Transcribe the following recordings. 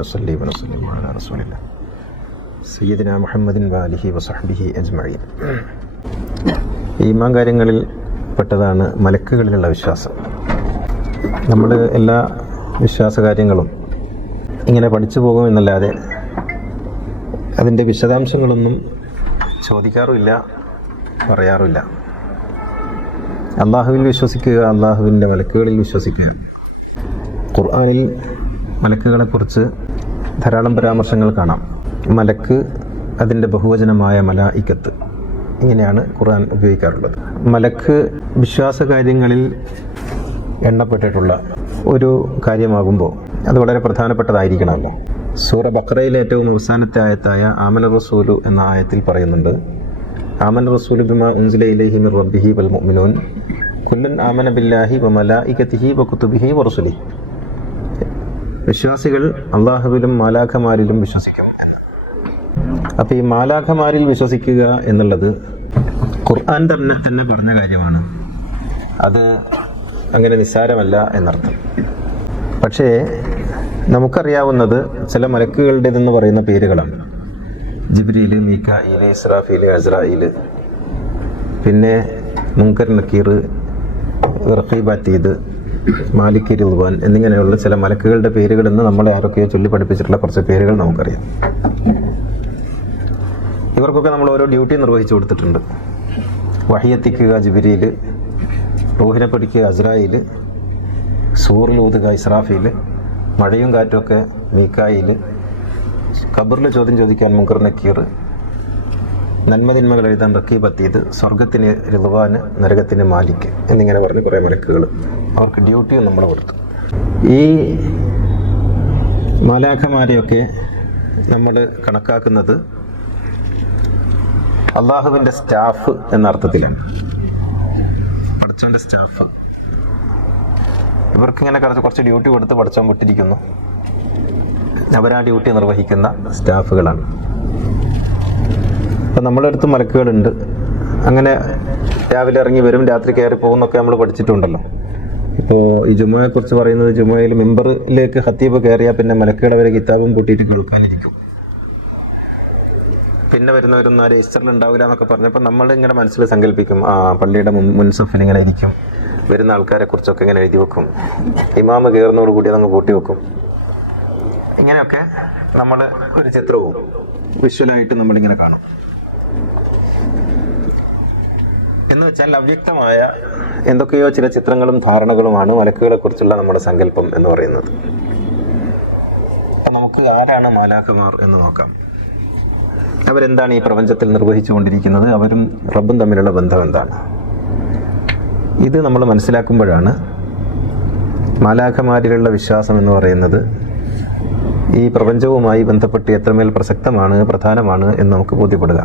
നസ്സല്ലി വനസ്സല്ലിം അലാ റസൂലില്ലാഹ് സയ്യിദിനാ മുഹമ്മദിൻ വആലിഹി വസഹ്ബിഹി അജ്മഈൻ. ഈമാൻ കാര്യങ്ങളിൽ പെട്ടതാണ് മലക്കുകളിലുള്ള വിശ്വാസം. നമ്മൾ എല്ലാ വിശ്വാസകാര്യങ്ങളും ഇങ്ങനെ പഠിച്ചു പോകുമെന്നല്ലാതെ അതിൻ്റെ വിശദാംശങ്ങളൊന്നും ചോദിക്കാറുമില്ല, പറയാറുമില്ല. അള്ളാഹുവിൽ വിശ്വസിക്കുക, അള്ളാഹുവിൻ്റെ മലക്കുകളിൽ വിശ്വസിക്കുക. ഖുർആനിൽ മലക്കുകളെക്കുറിച്ച് ധാരാളം പരാമർശങ്ങൾ കാണാം. മലക്ക്, അതിൻ്റെ ബഹുവചനമായ മലായിക്കത്ത്, ഇങ്ങനെയാണ് ഖുർആൻ ഉപയോഗിക്കാറുള്ളത്. മലക്ക് വിശ്വാസകാര്യങ്ങളിൽ എണ്ണപ്പെട്ടിട്ടുള്ള ഒരു കാര്യമാകുമ്പോൾ അത് വളരെ പ്രധാനപ്പെട്ടതായിരിക്കണമല്ലോ. സൂറ ബഖറയിലെ ഏറ്റവും അവസാനത്തെ ആയത്തായ ആമന റസൂലു എന്ന ആയത്തിൽ പറയുന്നുണ്ട്, ആമന റസൂലു ബിമാ ഉൻസില ഇലൈഹി മിർ റബ്ബിഹി വൽ മുഅ്മിനൂൻ കുല്ലൻ ആമന ബില്ലാഹി വ മലായികതിഹി വ കുതുബിഹി വ റസുലിഹി. വിശ്വാസികൾ അള്ളാഹുവിലും മാലാഖമാരിലും വിശ്വസിക്കും. അപ്പോൾ ഈ മാലാഖമാരിൽ വിശ്വസിക്കുക എന്നുള്ളത് ഖുർആൻ തന്നെ പറഞ്ഞ കാര്യമാണ്. അത് അങ്ങനെ നിസ്സാരമല്ല എന്നർത്ഥം. പക്ഷേ നമുക്കറിയാവുന്നത് ചില മലക്കുകളുടേതെന്ന് പറയുന്ന പേരുകളാണ്. ജിബ്രീൽ, മീകായിൽ, ഇസ്രാഫീൽ, അസ്രായിൽ, പിന്നെ മുൻകർ, നക്കീർ, റഖീബ്, അതീദ്, മാലിക്, റിദ്വാൻ എന്നിങ്ങനെയുള്ള ചില മലക്കുകളുടെ പേരുകളെന്ന് നമ്മളെ ആരൊക്കെയോ ചൊല്ലി പഠിപ്പിച്ചിട്ടുള്ള കുറച്ച് പേരുകൾ നമുക്കറിയാം. ഇവർക്കൊക്കെ നമ്മൾ ഓരോ ഡ്യൂട്ടി നിർവഹിച്ചു കൊടുത്തിട്ടുണ്ട്. വഹിയെത്തിക്കുക ജിബ്രീൽ, റൂഹിനെ പഠിക്കുക അസ്രായിൽ, സൂറിലൂതുക ഇസ്രാഫീൽ, മഴയും കാറ്റുമൊക്കെ മീകായിൽ, ഖബറിൽ ചോദ്യം ചോദിക്കാൻ മുൻകർ, നക്കീർ, നന്മതിന്മകൾ എഴുതാൻ റഖീബ്, അതീദ്, സ്വർഗത്തിന് റിദ്വാൻ, നരകത്തിന് മാലിക് എന്നിങ്ങനെ പറഞ്ഞ് കുറേ മലക്കുകൾ, അവർക്ക് ഡ്യൂട്ടിയും നമ്മൾ കൊടുത്തു. ഈ മാലാഖമാരെയൊക്കെ നമ്മൾ കണക്കാക്കുന്നത് അള്ളാഹുവിൻ്റെ സ്റ്റാഫ് എന്ന അർത്ഥത്തിലാണ്. പടച്ചോൻ്റെ സ്റ്റാഫ്. ഇവർക്കിങ്ങനെ കുറച്ച് ഡ്യൂട്ടി കൊടുത്ത് പടച്ചോൻ വിട്ടിരിക്കുന്നു. അവരാ ഡ്യൂട്ടി നിർവഹിക്കുന്ന സ്റ്റാഫുകളാണ്. ഇപ്പം നമ്മുടെ അടുത്ത് മലക്കുകളുണ്ട്. അങ്ങനെ രാവിലെ ഇറങ്ങി വരും, രാത്രി കയറി പോകുന്നൊക്കെ നമ്മൾ പഠിച്ചിട്ടുണ്ടല്ലോ. ഇപ്പോൾ ഈ ജുമുഅയെക്കുറിച്ച് പറയുന്നത്, ജുമുഅയിൽ മിമ്പറിലേക്ക് ഖത്തീബ് കയറിയാൽ പിന്നെ മലക്കുകൾ അവരെ കിതാബും കൂട്ടിയിട്ട് കേൾക്കാനിരിക്കും. പിന്നെ വരുന്നവരൊന്നും ആ രജിസ്റ്ററിൽ ഉണ്ടാവില്ല എന്നൊക്കെ പറഞ്ഞപ്പോൾ നമ്മൾ ഇങ്ങനെ മനസ്സിൽ സങ്കല്പിക്കും, പള്ളിയുടെ മുൻസഫിൽ ഇങ്ങനെ ഇരിക്കും, വരുന്ന ആൾക്കാരെ കുറിച്ചൊക്കെ ഇങ്ങനെ എഴുതി വെക്കും, ഇമാമ് കയറുന്നതോടുകൂടി അതങ്ങ് കൂട്ടി വെക്കും. ഇങ്ങനെയൊക്കെ നമ്മൾ ഒരു ചിത്രവും വിഷ്വലായിട്ട് നമ്മളിങ്ങനെ കാണും. എന്ന് വെച്ചാൽ അവ്യക്തമായ എന്തൊക്കെയോ ചില ചിത്രങ്ങളും ധാരണകളുമാണ് മലക്കുകളെ കുറിച്ചുള്ള നമ്മുടെ സങ്കല്പം എന്ന് പറയുന്നത്. അപ്പം നമുക്ക് ആരാണ് മാലാഖമാർ എന്ന് നോക്കാം. അവരെന്താണ് ഈ പ്രപഞ്ചത്തിൽ നിർവഹിച്ചു കൊണ്ടിരിക്കുന്നത്? അവരും റബ്ബും തമ്മിലുള്ള ബന്ധം എന്താണ്? ഇത് നമ്മൾ മനസ്സിലാക്കുമ്പോഴാണ് മാലാഖമാരിലുള്ള വിശ്വാസം എന്ന് പറയുന്നത് ഈ പ്രപഞ്ചവുമായി ബന്ധപ്പെട്ട് എത്രമേൽ പ്രസക്തമാണ്, പ്രധാനമാണ് എന്ന് നമുക്ക് ബോധ്യപ്പെടുക.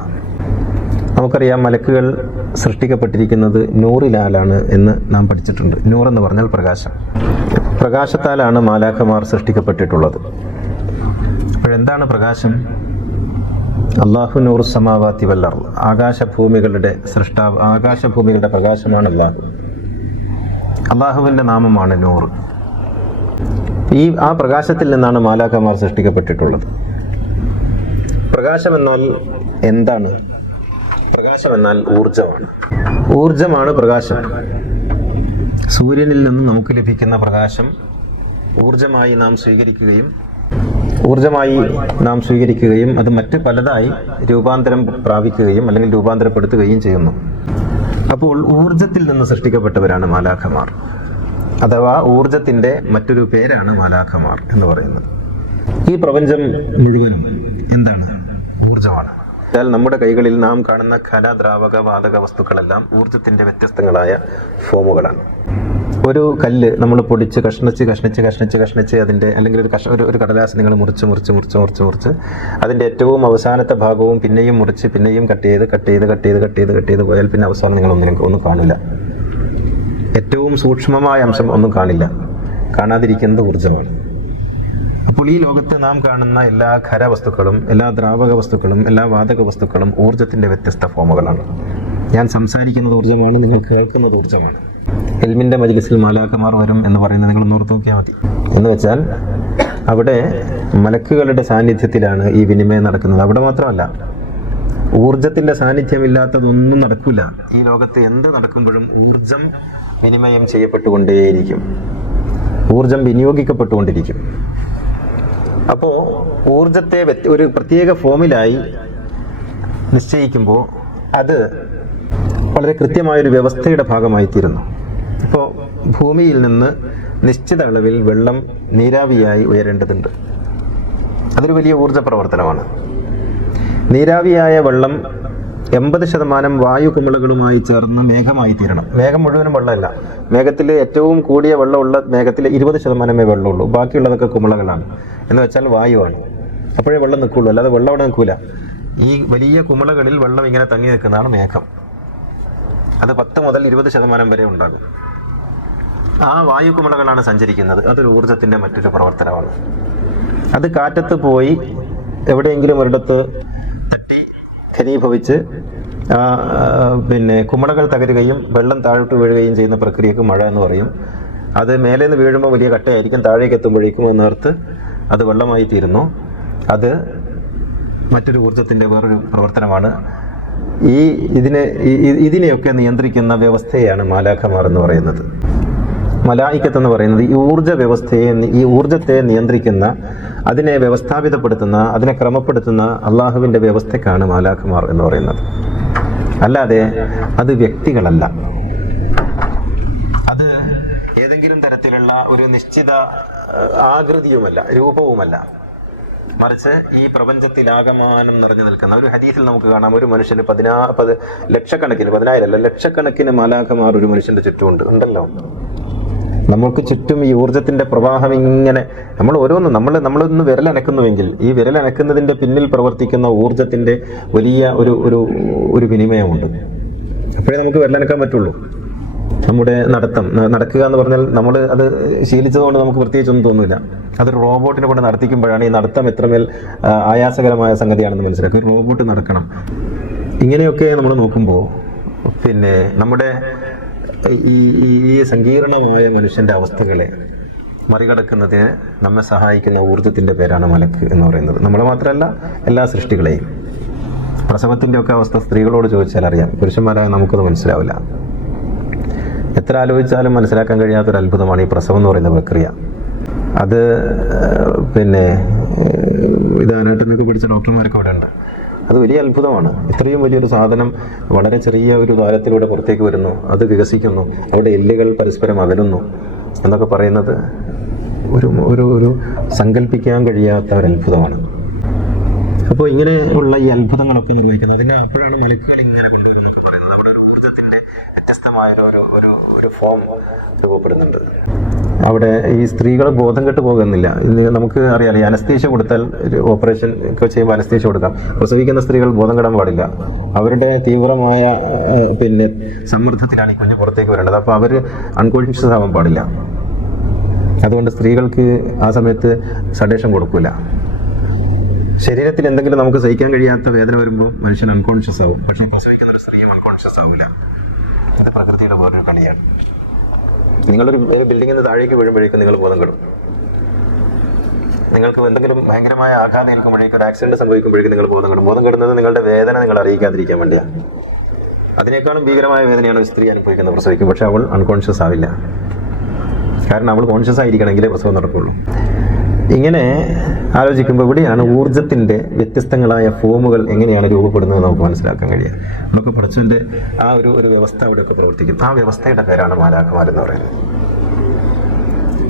നമുക്കറിയാം, മലക്കുകൾ സൃഷ്ടിക്കപ്പെട്ടിരിക്കുന്നത് നൂറിലാലാണ് എന്ന് നാം പഠിച്ചിട്ടുണ്ട്. നൂർ എന്ന് പറഞ്ഞാൽ പ്രകാശം. പ്രകാശത്താലാണ് മാലാഖമാർ സൃഷ്ടിക്കപ്പെട്ടിട്ടുള്ളത്. അപ്പോഴെന്താണ് പ്രകാശം? അള്ളാഹു നൂറു സമാവാതി വൽ അർള്, ആകാശഭൂമികളുടെ സൃഷ്ടാവ്, ആകാശഭൂമികളുടെ പ്രകാശമാണ് അള്ളാഹു. അള്ളാഹുവിൻ്റെ നാമമാണ് നൂർ. ആ പ്രകാശത്തിൽ നിന്നാണ് മാലാഖമാർ സൃഷ്ടിക്കപ്പെട്ടിട്ടുള്ളത്. പ്രകാശം എന്നാൽ എന്താണ്? പ്രകാശം എന്നാൽ ഊർജമാണ്. ഊർജമാണ് പ്രകാശം. സൂര്യനിൽ നിന്ന് നമുക്ക് ലഭിക്കുന്ന പ്രകാശം ഊർജമായി നാം സ്വീകരിക്കുകയും അത് മറ്റ് പലതായി രൂപാന്തരം പ്രാപിക്കുകയും അല്ലെങ്കിൽ രൂപാന്തരപ്പെടുത്തുകയും ചെയ്യുന്നു. അപ്പോൾ ഊർജത്തിൽ നിന്ന് സൃഷ്ടിക്കപ്പെട്ടവരാണ് മാലാഖമാർ, അഥവാ ഊർജത്തിൻ്റെ മറ്റൊരു പേരാണ് മാലാഖമാർ എന്ന് പറയുന്നത്. ഈ പ്രപഞ്ചം മുഴുവനും എന്താണ്? ഊർജമാണ്. എന്നാൽ നമ്മുടെ കൈകളിൽ നാം കാണുന്ന ഖര, ദ്രാവക, വാതക വസ്തുക്കളെല്ലാം ഊർജത്തിൻ്റെ വ്യത്യസ്തങ്ങളായ ഫോമുകളാണ്. ഒരു കല്ല് നമ്മൾ പൊടിച്ച് കഷ്ണിച്ച് അതിൻ്റെ, അല്ലെങ്കിൽ ഒരു കടലാസ് നിങ്ങൾ മുറിച്ച് അതിൻ്റെ ഏറ്റവും അവസാനത്തെ ഭാഗവും പിന്നെയും മുറിച്ച് പിന്നെയും കട്ട് ചെയ്ത് പോയാൽ പിന്നെ അവസാനം നിങ്ങളൊന്നും കാണില്ല. ഏറ്റവും സൂക്ഷ്മമായ അംശം ഒന്നും കാണില്ല. കാണാതിരിക്കുന്നത് ഊർജമാണ്. അപ്പോൾ ഈ ലോകത്ത് നാം കാണുന്ന എല്ലാ ഖരവസ്തുക്കളും, എല്ലാ ദ്രാവക വസ്തുക്കളും, എല്ലാ വാതക വസ്തുക്കളും ഊർജത്തിൻ്റെ വ്യത്യസ്ത ഫോമുകളാണ്. ഞാൻ സംസാരിക്കുന്നത് ഊർജമാണ്, നിങ്ങൾ കേൾക്കുന്നത് ഊർജമാണ്. ഇൽമിൻ്റെ മജ്ലിസിൽ മാലാഖമാർ വരും എന്ന് പറയുന്നത് നിങ്ങൾ ഓർത്ത് നോക്കിയാൽ മതി. എന്ന് വെച്ചാൽ അവിടെ മലക്കുകളുടെ സാന്നിധ്യത്തിലാണ് ഈ വിനിമയം നടക്കുന്നത്. അവിടെ മാത്രമല്ല, ഊർജത്തിന്റെ സാന്നിധ്യമില്ലാത്തതൊന്നും നടക്കില്ല. ഈ ലോകത്ത് എന്ത് നടക്കുമ്പോഴും ഊർജം വിനിമയം ചെയ്യപ്പെട്ടുകൊണ്ടേയിരിക്കും, ഊർജം വിനിയോഗിക്കപ്പെട്ടുകൊണ്ടിരിക്കും. അപ്പോൾ ഊർജത്തെ ഒരു പ്രത്യേക ഫോമിലായി നിശ്ചയിക്കുമ്പോൾ അത് വളരെ കൃത്യമായൊരു വ്യവസ്ഥയുടെ ഭാഗമായി തീരുന്നു. ഇപ്പോൾ ഭൂമിയിൽ നിന്ന് നിശ്ചിത അളവിൽ വെള്ളം നീരാവിയായി ഉയരേണ്ടതുണ്ട്. അതൊരു വലിയ ഊർജ പ്രവർത്തനമാണ്. നീരാവിയായ വെള്ളം 80% വായു കുമിളകളുമായി ചേർന്ന് മേഘമായി തീരണം. മേഘം മുഴുവനും വെള്ളമല്ല. മേഘത്തിൽ ഏറ്റവും കൂടിയ വെള്ളമുള്ള മേഘത്തിൽ 20% വെള്ളമുള്ളൂ, ബാക്കിയുള്ളതൊക്കെ കുമിളകളാണ്. എന്ന് വെച്ചാൽ വായുവാണ്. അപ്പോഴേ വെള്ളം നിൽക്കുള്ളൂ, അല്ലാതെ വെള്ളം അവിടെ നിൽക്കൂല. ഈ വലിയ കുമിളകളിൽ വെള്ളം ഇങ്ങനെ തങ്ങി നിൽക്കുന്നതാണ് മേഘം. അത് 10 മുതൽ 20% വരെ ഉണ്ടാകും. ആ വായു കുമിളകളാണ് സഞ്ചരിക്കുന്നത്. അതൊരു ഊർജത്തിന്റെ മറ്റൊരു പ്രവർത്തനമാണ്. അത് കാറ്റത്ത് പോയി എവിടെയെങ്കിലും ഒരിടത്ത് തട്ടി ഘനീഭവിച്ച് കുമിളകൾ തകരുകയും വെള്ളം താഴോട്ട് വീഴുകയും ചെയ്യുന്ന പ്രക്രിയക്ക് മഴ എന്ന് പറയും. അത് മേലെ നിന്ന് വീഴുമ്പോൾ വലിയ കട്ടയായിരിക്കും, താഴേക്ക് എത്തുമ്പോഴേക്കും ഒന്നേർത്ത് അത് വെള്ളമായി തീരുന്നു. അത് മറ്റൊരു ഊർജത്തിന്റെ വേറൊരു പ്രവർത്തനമാണ്. ഇതിനെയൊക്കെ നിയന്ത്രിക്കുന്ന വ്യവസ്ഥയാണ് മാലാഖമാർ എന്ന് പറയുന്നത്. മലായിക്കത്ത് എന്ന് പറയുന്നത് ഈ ഊർജ വ്യവസ്ഥയെ, ഈ ഊർജത്തെ നിയന്ത്രിക്കുന്ന, അതിനെ വ്യവസ്ഥാപിതപ്പെടുത്തുന്ന, അതിനെ ക്രമപ്പെടുത്തുന്ന അള്ളാഹുവിൻ്റെ വ്യവസ്ഥയ്ക്കാണ് മാലാഖമാർ എന്ന് പറയുന്നത്. അല്ലാതെ അത് വ്യക്തികളല്ല, അത് ഏതെങ്കിലും തരത്തിലുള്ള ഒരു നിശ്ചിത ആകൃതിയുമല്ല, രൂപവുമല്ല. മറിച്ച് ഈ പ്രപഞ്ചത്തിലാകമാനം നിറഞ്ഞു നിൽക്കുന്ന ഒരു ഹദീസിൽ നമുക്ക് കാണാം, ഒരു മനുഷ്യന് ലക്ഷക്കണക്കിന്, 10,000 അല്ല, ലക്ഷക്കണക്കിന് മാലാഖമാർ ഒരു മനുഷ്യന്റെ ചുറ്റുമുണ്ട് ഉണ്ടല്ലോ. നമുക്ക് ചുറ്റും ഈ ഊർജത്തിന്റെ പ്രവാഹം ഇങ്ങനെ നമ്മളൊന്ന് വിരലനക്കുന്നുവെങ്കിൽ ഈ വിരലനക്കുന്നതിന്റെ പിന്നിൽ പ്രവർത്തിക്കുന്ന ഊർജത്തിന്റെ വലിയ ഒരു വിനിമയമുണ്ട്. അപ്പോഴേ നമുക്ക് വിരലനക്കാൻ പറ്റുള്ളൂ. നമ്മുടെ നടക്കുക എന്ന് പറഞ്ഞാൽ നമ്മൾ അത് ശീലിച്ചതുകൊണ്ട് നമുക്ക് പ്രത്യേകിച്ചൊന്നും തോന്നില്ല. അതൊരു റോബോട്ടിനെ കൊണ്ട് നടത്തിക്കുമ്പോഴാണ് ഈ നടത്തം എത്രമേൽ ആയാസകരമായ സംഗതിയാണെന്ന് മനസ്സിലാക്കുക. ഒരു റോബോട്ട് നടക്കണം. ഇങ്ങനെയൊക്കെ നമ്മൾ നോക്കുമ്പോൾ നമ്മുടെ ഈ സങ്കീർണമായ മനുഷ്യന്റെ അവസ്ഥകളെ മറികടക്കുന്നതിന് നമ്മെ സഹായിക്കുന്ന ഊർജത്തിന്റെ പേരാണ് മലക്ക് എന്ന് പറയുന്നത്. നമ്മളെ മാത്രമല്ല, എല്ലാ സൃഷ്ടികളെയും. പ്രസവത്തിന്റെ ഒക്കെ അവസ്ഥ സ്ത്രീകളോട് ചോദിച്ചാൽ അറിയാം, പുരുഷന്മാരായ നമുക്കത് മനസ്സിലാവില്ല. എത്ര ആലോചിച്ചാലും മനസ്സിലാക്കാൻ കഴിയാത്തൊരു അത്ഭുതമാണ് ഈ പ്രസവം എന്ന് പറയുന്ന പ്രക്രിയ. അത് ഇത് അനാട്ടമിയൊക്കെ പഠിച്ച ഡോക്ടർമാരൊക്കെ ഇവിടെ ഉണ്ട്. അത് വലിയ അത്ഭുതമാണ്. ഇത്രയും വലിയൊരു സാധനം വളരെ ചെറിയ ഒരു ദ്വാരത്തിലൂടെ പുറത്തേക്ക് വരുന്നു, അത് വികസിക്കുന്നു, അവിടെ എല്ലുകൾ പരസ്പരം അകലുന്നു എന്നൊക്കെ പറയുന്നത് ഒരു സങ്കല്പിക്കാൻ കഴിയാത്ത ഒരു അത്ഭുതമാണ്. അപ്പോൾ ഇങ്ങനെ ഉള്ള ഈ അത്ഭുതങ്ങളൊക്കെ നിർവഹിക്കുന്നത് അപ്പോഴാണ് മലക്കുകൾ ഇങ്ങനെ കൊണ്ടുവരുന്നത് പറയുന്നത്. അവിടെ ഒരു ഊർജത്തിന്റെ വ്യത്യസ്തമായ ഒരു ഫോം രൂപപ്പെടുന്നുണ്ട്. അവിടെ ഈ സ്ത്രീകൾ ബോധം കെട്ട് പോകുന്നില്ല. ഇന്ന് നമുക്ക് അറിയാം, ഈ അനസ്തീഷ്യ കൊടുത്താൽ, ഓപ്പറേഷൻ ഒക്കെ ചെയ്യുമ്പോൾ അനസ്തീഷ്യ കൊടുക്കാം. പ്രസവിക്കുന്ന സ്ത്രീകൾ ബോധം കെടാൻ പാടില്ല. അവരുടെ തീവ്രമായ സമ്മർദ്ദത്തിലാണ് ഈ കുഞ്ഞ് പുറത്തേക്ക് വരേണ്ടത്. അപ്പോൾ അവർ അൺകോൺഷ്യസ് ആവാൻ പാടില്ല. അതുകൊണ്ട് സ്ത്രീകൾക്ക് ആ സമയത്ത് സഡേഷൻ കൊടുക്കില്ല. ശരീരത്തിൽ എന്തെങ്കിലും നമുക്ക് സഹിക്കാൻ കഴിയാത്ത വേദന വരുമ്പോൾ മനുഷ്യൻ അൺകോൺഷ്യസ് ആവും. പക്ഷേ പ്രസവിക്കുന്ന ഒരു സ്ത്രീയും അൺകോൺഷ്യസ് ആവില്ല. ഇത് പ്രകൃതിയുടെ വേറൊരു കളിയാണ്. നിങ്ങളൊരു ബിൽഡിങ്ങിൽ നിന്ന് താഴേക്ക് വീഴുമ്പോഴേക്കും നിങ്ങൾ ബോധം കെടും. നിങ്ങൾക്ക് എന്തെങ്കിലും ഭയങ്കരമായ ആഘാതം ഏൽക്കുമ്പോഴേക്കും, ഒരു ആക്സിഡന്റ് സംഭവിക്കുമ്പോഴേക്കും നിങ്ങൾ ബോധം കെടും. ബോധം കെടുന്നത് നിങ്ങളുടെ വേദന നിങ്ങൾ അറിയിക്കാതിരിക്കാൻ വേണ്ടിയാണ്. അതിനേക്കാളും ഭീകരമായ വേദനയാണ് ഒരു സ്ത്രീ അനുഭവിക്കുന്നത് പ്രസവിക്കും. പക്ഷെ അവൾ അൺകോൺഷ്യസ് ആവില്ല. കാരണം അവൾ കോൺഷ്യസ് ആയിരിക്കണമെങ്കിലേ പ്രസവം നടക്കുള്ളൂ. ഇങ്ങനെ ആലോചിക്കുമ്പോൾ ഇവിടെയാണ് ഊർജത്തിന്റെ വ്യത്യസ്തങ്ങളായ ഫോമുകൾ എങ്ങനെയാണ് രൂപപ്പെടുന്നത് നമുക്ക് മനസ്സിലാക്കാൻ കഴിയുക. നമുക്ക് പഠിച്ചതിന്റെ ആ ഒരു വ്യവസ്ഥ അവിടെയൊക്കെ പ്രവർത്തിക്കും. ആ വ്യവസ്ഥയുടെ പേരാണ് മാലാഖമാർ എന്ന് പറയുന്നത്.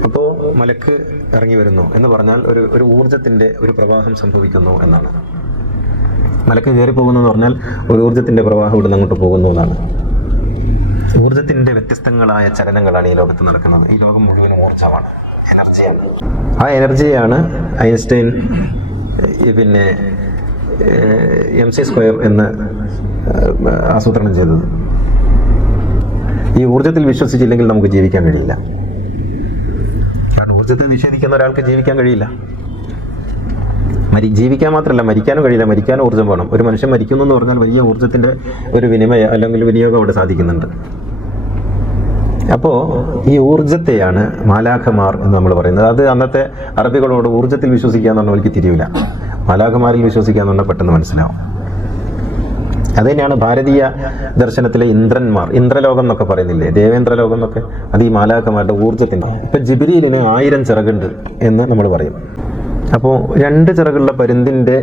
അപ്പോൾ മലക്ക് ഇറങ്ങി വരുന്നു എന്ന് പറഞ്ഞാൽ ഒരു ഊർജത്തിന്റെ ഒരു പ്രവാഹം സംഭവിക്കുന്നു എന്നാണ്. മലക്ക് കയറി പോകുന്നു എന്ന് പറഞ്ഞാൽ ഒരു ഊർജത്തിന്റെ പ്രവാഹം ഇവിടെ നിന്ന് അങ്ങോട്ട് പോകുന്നു എന്നാണ്. ഊർജത്തിന്റെ വ്യത്യസ്തങ്ങളായ ചലനങ്ങളാണ് ഈ ലോകത്ത് നടക്കുന്നത്. ഈ ലോകം മുഴുവൻ ഊർജമാണ്, എനർജിയാണ്. ആ എനർജിയാണ് ഐൻസ്റ്റൈൻ mc² എന്ന് ആസൂത്രണം ചെയ്തത്. ഈ ഊർജത്തിൽ വിശ്വസിച്ചില്ലെങ്കിൽ നമുക്ക് ജീവിക്കാൻ കഴിയില്ല. കാരണം ഊർജത്തെ നിഷേധിക്കുന്ന ഒരാൾക്ക് ജീവിക്കാൻ കഴിയില്ല. ജീവിക്കാൻ മാത്രമല്ല, മരിക്കാനും കഴിയില്ല. മരിക്കാനും ഊർജ്ജം വേണം. ഒരു മനുഷ്യൻ മരിക്കുന്നു എന്ന് പറഞ്ഞാൽ വലിയ ഊർജ്ജത്തിന്റെ ഒരു വിനിമയം അല്ലെങ്കിൽ വിനിയോഗം അവിടെ സാധിക്കുന്നുണ്ട്. അപ്പോൾ ഈ ഊർജത്തെയാണ് മാലാഖമാർ എന്ന് നമ്മൾ പറയുന്നത്. അത് അന്നത്തെ അറബികളോട് ഊർജത്തിൽ വിശ്വസിക്കുക എന്ന് പറഞ്ഞാൽ അവർക്ക് തിരിയില്ല. മാലാഖമാരിൽ വിശ്വസിക്കുക എന്ന് പറഞ്ഞാൽ പെട്ടെന്ന് മനസ്സിലാവും. അത് തന്നെയാണ് ഭാരതീയ ദർശനത്തിലെ ഇന്ദ്രന്മാർ, ഇന്ദ്രലോകം എന്നൊക്കെ പറയുന്നില്ലേ, ദേവേന്ദ്രലോകം എന്നൊക്കെ, അത് ഈ മാലാഖമാരുടെ ഊർജത്തിൻ്റെ. ഇപ്പം ജിബ്രീലിന് 1000 ചിറകുണ്ട് എന്ന് നമ്മൾ പറയും. അപ്പോൾ 2 ചിറകുള്ള പരുന്തിൻ്റെ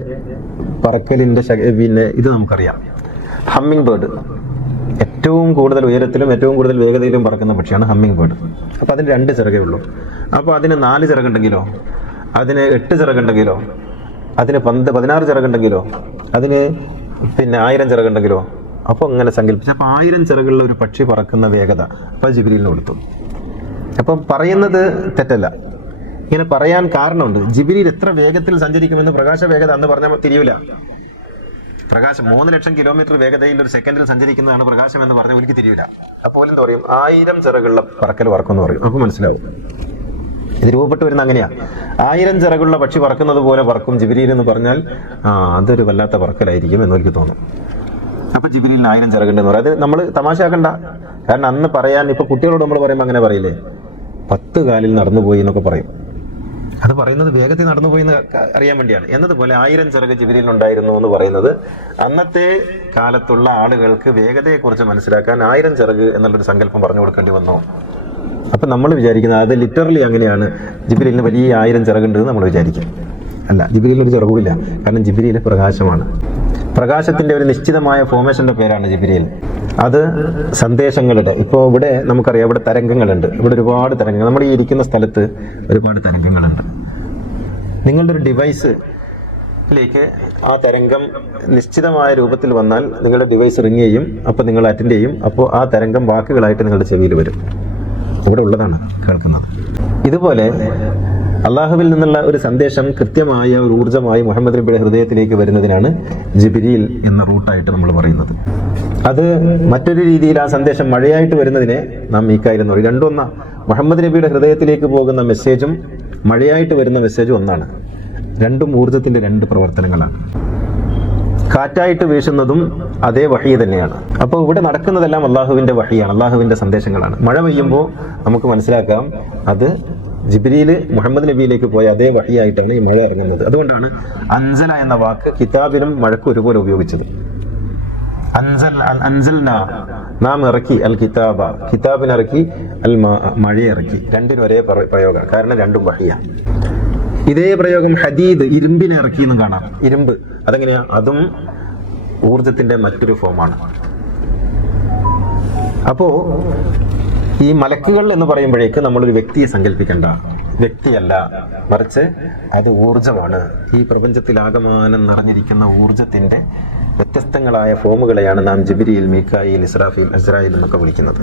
പറക്കലിൻ്റെ പിന്നെ ഇത് നമുക്കറിയാം. ഹമ്മിങ് ബേർഡ് ഏറ്റവും കൂടുതൽ ഉയരത്തിലും ഏറ്റവും കൂടുതൽ വേഗതയിലും പറക്കുന്ന പക്ഷിയാണ് ഹമ്മിങ് ബേർഡ്. അപ്പോൾ അതിന് 2 ചിറകേ ഉള്ളൂ. അപ്പോൾ അതിന് 4 ചിറകുണ്ടെങ്കിലോ, അതിന് 8 ചിറകുണ്ടെങ്കിലോ, അതിന് 16 ചിറകുണ്ടെങ്കിലോ, അതിന് പിന്നെ 1000 ചിറകുണ്ടെങ്കിലോ, അപ്പോൾ അങ്ങനെ സങ്കല്പിച്ചു. അപ്പോൾ 1000 ചിറകുള്ള ഒരു പക്ഷി പറക്കുന്ന വേഗത അപ്പോൾ ജിബ്രീലിന് കൊടുത്തു. അപ്പം പറയുന്നത് തെറ്റല്ല. ഇങ്ങനെ പറയാൻ കാരണമുണ്ട്. ജിബ്രീൽ എത്ര വേഗത്തിൽ സഞ്ചരിക്കുമെന്ന് പ്രകാശ വേഗത അന്ന് പറഞ്ഞാൽ തിരിയൂല. പ്രകാശം 3 ലക്ഷം കിലോമീറ്റർ വേഗതയിൽ ഒരു സെക്കൻഡിൽ സഞ്ചരിക്കുന്നതാണ് പ്രകാശം എന്ന് പറഞ്ഞാൽ ഒരിക്കൽ തിരിയൂല. അപ്പോൾ എന്ത് പറയും, 1000 ചിറകുള്ള പറക്കൽ പറക്കുമെന്ന് പറയും. അപ്പോൾ മനസ്സിലാവും ഇത് രൂപപ്പെട്ട് വരുന്ന അങ്ങനെയാ. 1000 ചിറകുള്ള പക്ഷി പറക്കുന്നത് പോലെ പറക്കും ജിബ്രീൽ എന്ന് പറഞ്ഞാൽ അതൊരു വല്ലാത്ത പറക്കലായിരിക്കും എന്ന് എനിക്ക് തോന്നും. അപ്പൊ ജിബ്രീലിന് 1000 ചിറകുണ്ടെന്ന് പറയും. അത് നമ്മൾ തമാശയാക്കണ്ട. കാരണം അന്ന് പറയാൻ, ഇപ്പൊ കുട്ടികളോട് നമ്മൾ പറയുമ്പോൾ അങ്ങനെ പറയില്ലേ, 10 കാലിൽ നടന്നുപോയി എന്നൊക്കെ പറയും. അത് പറയുന്നത് വേഗത്തിൽ നടന്നുപോയി എന്ന് അറിയാൻ വേണ്ടിയാണ്. എന്നതുപോലെ 1000 ചിറക് ജിബ്രീലിനുണ്ടായിരുന്നു എന്ന് പറയുന്നത് അന്നത്തെ കാലത്തുള്ള ആളുകൾക്ക് വേഗതയെക്കുറിച്ച് മനസ്സിലാക്കാൻ 1000 ചിറക് എന്നുള്ളൊരു സങ്കല്പം പറഞ്ഞു കൊടുക്കേണ്ടി വന്നു. അപ്പം നമ്മൾ വിചാരിക്കുന്നത് അത് ലിറ്ററലി അങ്ങനെയാണ്, ജിബ്രീലിന് വലിയ 1000 ചിറകുണ്ട് എന്ന് നമ്മൾ വിചാരിക്കും. അല്ല, ജിബ്രീലിനൊരു ചിറകുമില്ല. കാരണം ജിബ്രീൽ പ്രകാശമാണ്. പ്രകാശത്തിൻ്റെ ഒരു നിശ്ചിതമായ ഫോർമേഷൻ്റെ പേരാണ് ജിബ്രീൽ. അത് സന്ദേശങ്ങളുടെ, ഇപ്പോൾ ഇവിടെ നമുക്കറിയാം, ഇവിടെ തരംഗങ്ങളുണ്ട്. ഇവിടെ ഒരുപാട് തരംഗങ്ങൾ, നമ്മൾ ഈ ഇരിക്കുന്ന സ്ഥലത്ത് ഒരുപാട് തരംഗങ്ങളുണ്ട്. നിങ്ങളുടെ ഒരു ഡിവൈസിലേക്ക് ആ തരംഗം നിശ്ചിതമായ രൂപത്തിൽ വന്നാൽ നിങ്ങളുടെ ഡിവൈസ് റിങ് ചെയ്യും. അപ്പോൾ നിങ്ങൾ അറ്റൻഡ് ചെയ്യും. അപ്പോൾ ആ തരംഗം വാക്കുകളായിട്ട് നിങ്ങളുടെ ചെവിയിൽ വരും. ഇവിടെ ഉള്ളതാണ് കേൾക്കുന്നത്. ഇതുപോലെ അള്ളാഹുവിൽ നിന്നുള്ള ഒരു സന്ദേശം കൃത്യമായ ഒരു ഊർജ്ജമായി മുഹമ്മദ് നബിയുടെ ഹൃദയത്തിലേക്ക് വരുന്നതിനാണ് ജിബ്രീൽ എന്ന റൂട്ടായിട്ട് നമ്മൾ പറയുന്നത്. അത് മറ്റൊരു രീതിയിൽ ആ സന്ദേശം മഴയായിട്ട് വരുന്നതിനെ നാം മീക്കായിൽ എന്ന് പറയും. രണ്ടൊന്നാ. മുഹമ്മദ് നബിയുടെ ഹൃദയത്തിലേക്ക് പോകുന്ന മെസ്സേജും മഴയായിട്ട് വരുന്ന മെസ്സേജും ഒന്നാണ്. രണ്ടും ഊർജ്ജത്തിന്റെ 2 പ്രവർത്തനങ്ങളാണ്. കാറ്റായിട്ട് വീശുന്നതും അതേ വഹി തന്നെയാണ്. അപ്പോൾ ഇവിടെ നടക്കുന്നതെല്ലാം അള്ളാഹുവിന്റെ വഹിയാണ്, അള്ളാഹുവിന്റെ സന്ദേശങ്ങളാണ്. മഴ പെയ്യുമ്പോൾ നമുക്ക് മനസ്സിലാക്കാം അത് ജിബ്രീൽ മുഹമ്മദ് നബിയിലേക്ക് പോയ അതേ വഹിയായിട്ടാണ് ഈ മഴ ഇറങ്ങുന്നത്. അതുകൊണ്ടാണ് അൻസല എന്ന വാക്ക് കിതാബിനും മഴക്കും ഒരുപോലെ ഉപയോഗിച്ചത്. അൻസൽന, നാം ഇറക്കി, അൽ കിതാബ, കിതാബിനിറക്കി, അൽ മഴയിറക്കി. രണ്ടിനും ഒരേ പ്രയോഗമാണ്. കാരണം രണ്ടും വഹിയാണ്. ഇതേ പ്രയോഗം ഹദീദ്, ഇരുമ്പിനെ ഇറക്കി എന്നും കാണാം. ഇരുമ്പ് അതെങ്ങനെയാ? അതും ഊർജത്തിന്റെ മറ്റൊരു ഫോമാണ്. അപ്പോ ഈ മലക്കുകൾ എന്ന് പറയുമ്പോഴേക്ക് നമ്മളൊരു വ്യക്തിയെ സങ്കല്പിക്കേണ്ട. വ്യക്തിയല്ല, മറിച്ച് അത് ഊർജമാണ്. ഈ പ്രപഞ്ചത്തിലാകമാനം നിറഞ്ഞിരിക്കുന്ന ഊർജത്തിന്റെ വ്യത്യസ്തങ്ങളായ ഫോമുകളെയാണ് നാം ജിബ്രീൽ, മീകായിൽ, ഇസ്രാഫീൽ, അസ്രായിൽ എന്നൊക്കെ വിളിക്കുന്നത്.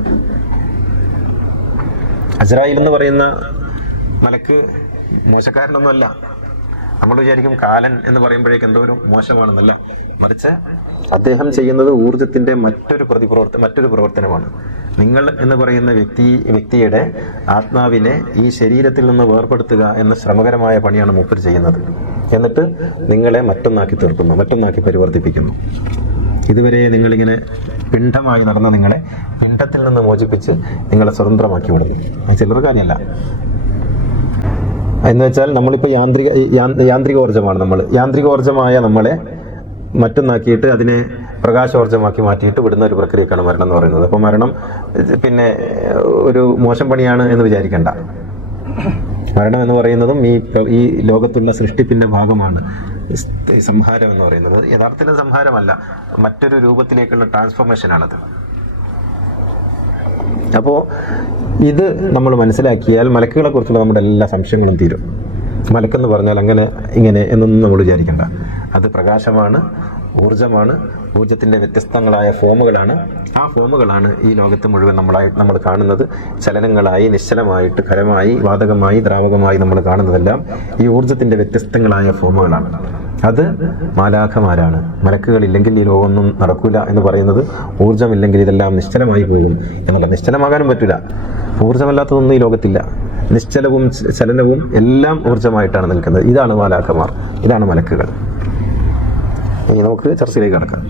അസ്രായിൽ എന്ന് പറയുന്ന മലക്ക് മോശക്കാരനൊന്നുമല്ല. നമ്മൾ വിചാരിക്കും കാലൻ എന്ന് പറയുമ്പോഴേക്ക് എന്തോ ഒരു മോശമാണെന്നല്ല, മറിച്ച് അദ്ദേഹം ചെയ്യുന്നത് ഊർജത്തിന്റെ മറ്റൊരു പ്രവർത്തനമാണ്. നിങ്ങൾ എന്ന് പറയുന്ന വ്യക്തിയുടെ ആത്മാവിനെ ഈ ശരീരത്തിൽ നിന്ന് വേർപെടുത്തുക എന്ന ശ്രമകരമായ പണിയാണ് മൂപ്പർ ചെയ്യുന്നത്. എന്നിട്ട് നിങ്ങളെ മറ്റൊന്നാക്കി തീർക്കുന്നു, മറ്റൊന്നാക്കി പരിവർത്തിപ്പിക്കുന്നു. ഇതുവരെ നിങ്ങളിങ്ങനെ പിണ്ഡമായി നടന്ന നിങ്ങളെ പിണ്ഡത്തിൽ നിന്ന് മോചിപ്പിച്ച് നിങ്ങളെ സ്വതന്ത്രമാക്കി വിടുന്നു. ചിലർ കാര്യമല്ല എന്ന് വെച്ചാൽ നമ്മളിപ്പോൾ യാന്ത്രികോർജ്ജമാണ്. യാന്ത്രികോർജ്ജമായ നമ്മളെ മറ്റൊന്നാക്കിയിട്ട് അതിനെ പ്രകാശോർജ്ജമാക്കി മാറ്റിയിട്ട് വിടുന്ന ഒരു പ്രക്രിയക്കാണ് മരണം എന്ന് പറയുന്നത്. അപ്പോൾ മരണം പിന്നെ ഒരു മോശം പണിയാണ് എന്ന് വിചാരിക്കേണ്ട. മരണം എന്ന് പറയുന്നതും ഈ ലോകത്തുള്ള സൃഷ്ടിപ്പിന്റെ ഭാഗമാണ്. സംഹാരം എന്ന് പറയുന്നത് യഥാർത്ഥത്തിൽ സംഹാരമല്ല, മറ്റൊരു രൂപത്തിലേക്കുള്ള ട്രാൻസ്ഫോർമേഷനാണത്. അപ്പോൾ ഇത് നമ്മൾ മനസ്സിലാക്കിയാൽ മലക്കുകളെ കുറിച്ചുള്ള നമ്മുടെ എല്ലാ സംശയങ്ങളും തീരും. മലക്കെന്ന് പറഞ്ഞാൽ അങ്ങനെ ഇങ്ങനെ എന്നൊന്നും നമ്മൾ വിചാരിക്കേണ്ട. അത് പ്രകാശമാണ്, ഊർജമാണ്, ഊർജത്തിൻ്റെ വ്യത്യസ്തങ്ങളായ ഫോമുകളാണ്. ആ ഫോമുകളാണ് ഈ ലോകത്ത് മുഴുവൻ നമ്മൾ കാണുന്നത്. ചലനങ്ങളായി, നിശ്ചലമായിട്ട്, ഖരമായി, വാതകമായി, ദ്രാവകമായി നമ്മൾ കാണുന്നതെല്ലാം ഈ ഊർജത്തിൻ്റെ വ്യത്യസ്തങ്ങളായ ഫോമുകളാണ്. അത് മാലാഖമാരാണ്. മലക്കുകളില്ലെങ്കിൽ ഈ ലോകമൊന്നും നടക്കൂല എന്ന് പറയുന്നത് ഊർജമില്ലെങ്കിൽ ഇതെല്ലാം നിശ്ചലമായി പോകും എന്നുള്ള. നിശ്ചലമാകാനും പറ്റില്ല, ഊർജമല്ലാത്തതൊന്നും ഈ ലോകത്തില്ല. നിശ്ചലവും ചലനവും എല്ലാം ഊർജമായിട്ടാണ് നിൽക്കുന്നത്. ഇതാണ് മാലാഖമാർ, ഇതാണ് മലക്കുകൾ. ഇനി നമുക്ക് ചർച്ചയിലേക്ക് കടക്കാം.